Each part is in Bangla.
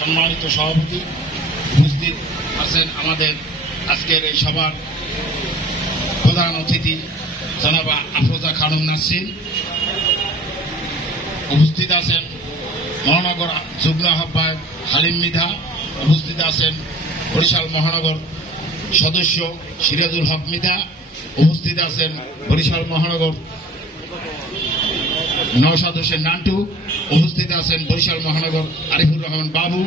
সম্মানিত সভাপতি, উপস্থিত আছেন আমাদের আজকের এই সভার প্রধান অতিথি জনাবা আফরোজা খানম নাসরিন, উপস্থিত আছেন মহানগর যুগ্ম আহ্বায়ক হালিম মৃধা, উপস্থিত আছেন বরিশাল মহানগর সদস্য সিরাজুল হক মৃধা, উপস্থিত আছেন বরিশাল মহানগর 9 সদস্যের নান্টু, উপস্থিত আছেন বরিশাল মহানগর আরিফুর রহমান বাবু,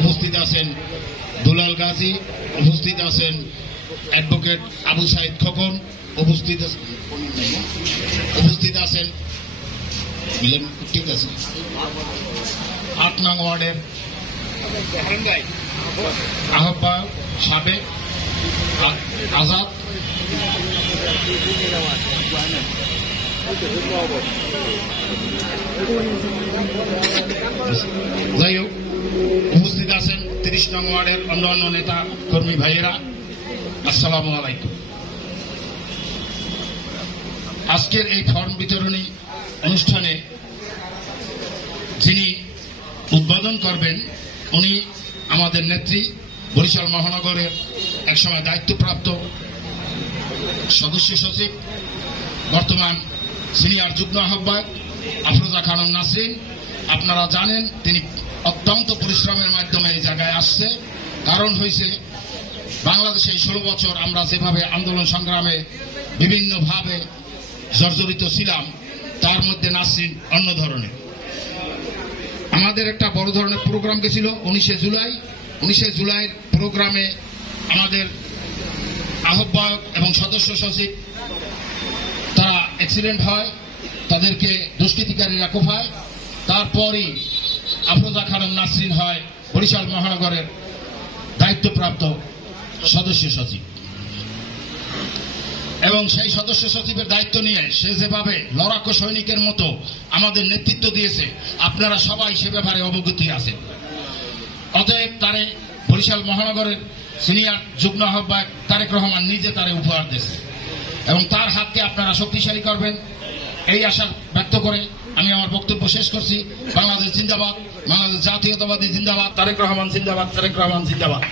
উপস্থিত আছেন দুলাল গাজী, উপস্থিত আছেন অ্যাডভোকেট আবু সাইদ খোকন, উপস্থিত আছেন 8 নং ওয়ার্ডের আহ্বায়ক সাবেক আজাদ, যাই হোক উপস্থিত আছেন 30 নং ওয়ার্ডের অন্যান্য নেতা কর্মী ভাইয়েরা, আসসালামু আলাইকুম। আজকের এই ফর্ম বিতরণী অনুষ্ঠানে যিনি উদ্বোধন করবেন উনি আমাদের নেত্রী, বরিশাল মহানগরের একসময় দায়িত্বপ্রাপ্ত সদস্য সচিব, বর্তমান সিনিয়র যুগ্ম আহ্বায়ক আফরোজা খানম নাসরিন। আপনারা জানেন তিনি অত্যন্ত পরিশ্রমের মাধ্যমে এই জায়গায় আসছে। কারণ হয়েছে বাংলাদেশে 16 বছর আমরা যেভাবে আন্দোলন সংগ্রামে বিভিন্নভাবে জর্জরিত ছিলাম, তার মধ্যে নাসরিন অন্য ধরনের। আমাদের একটা বড় ধরনের প্রোগ্রাম গেছিল 19শে জুলাই। 19শে জুলাইয়ের প্রোগ্রামে আমাদের আহ্বায়ক এবং সদস্য সচিব তারা অ্যাক্সিডেন্ট হয়, তাদেরকে দুষ্কৃতিকারীরা কোপায়। তারপরই আফরোজা খানম নাসরিন হয় বরিশাল মহানগরের দায়িত্বপ্রাপ্ত সদস্য সচিব, এবং সেই সদস্য সচিবের দায়িত্ব নিয়ে সে যেভাবে লড়াকু সৈনিকের মতো আমাদের নেতৃত্ব দিয়েছে, আপনারা সবাই সে ব্যাপারে অবগত আছেন। অতএব তারে বরিশাল মহানগরের সিনিয়র যুগ্ম আহ্বায়ক তারেক রহমান নিজে তারে উপহার দিয়েছে, এবং তার হাতকে আপনারা শক্তিশালী করবেন এই আশা ব্যক্ত করে আমি আমার বক্তব্য শেষ করছি। বাংলাদেশ জিন্দাবাদ, বাংলাদেশ জাতীয়তাবাদী জিন্দাবাদ, তারেক রহমান জিন্দাবাদ, তারেক রহমান জিন্দাবাদ।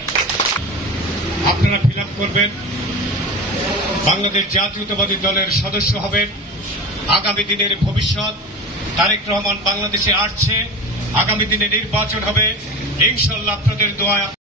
আপনারা ফিল আপ করবেন, বাংলাদেশ জাতীয়তাবাদী দলের সদস্য হবেন। আগামী দিনের ভবিষ্যৎ, তারেক রহমান বাংলাদেশে আসছে, আগামী দিনে নির্বাচন হবে, ইনশাআল্লাহ আপনাদের দোয়া